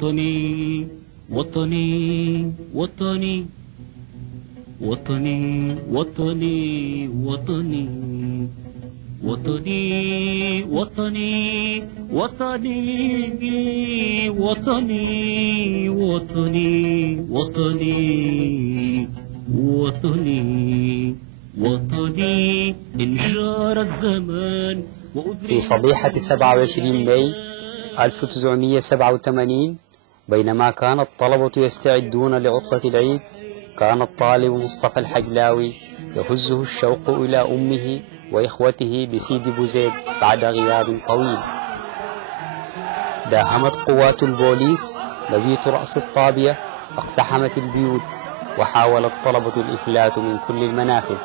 وطني وطني وطني وطني وطني وطني وطني وطني وطني وطني وطني وطني وطني وطني إن جار الزمان. في صبيحة 27 ماي 1987 بينما كان الطلبة يستعدون لعطلة العيد، كان الطالب مصطفى الحجلاوي يهزه الشوق إلى أمه وإخوته بسيدي بوزيد بعد غياب طويل. داهمت قوات البوليس مبيت رأس الطابية واقتحمت البيوت، وحاول الطلبة الإفلات من كل المنافذ،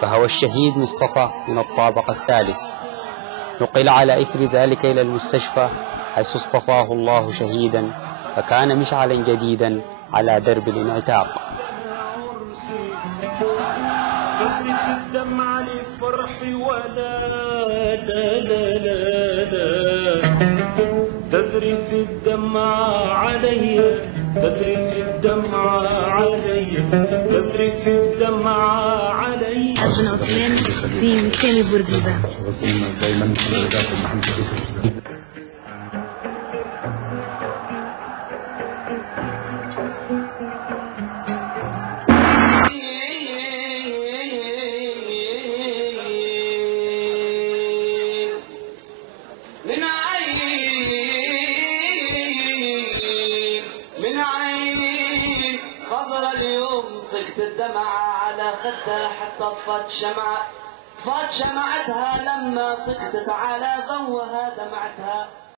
فهوى الشهيد مصطفى من الطابق الثالث. نقل على إثر ذلك إلى المستشفى حيث اصطفاه الله شهيدا، فكان مشعلا جديدا على درب الانعتاق. تذرف الدمع علي، تذرف الدمع علي، تذرف الدمع علي. بن عثمان في وسام بورقيبة. من عيني خضر اليوم سكت الدمع على خدها حتى طفت شمعة، طفت شمعتها لما سكتت على ضوها دمعتها.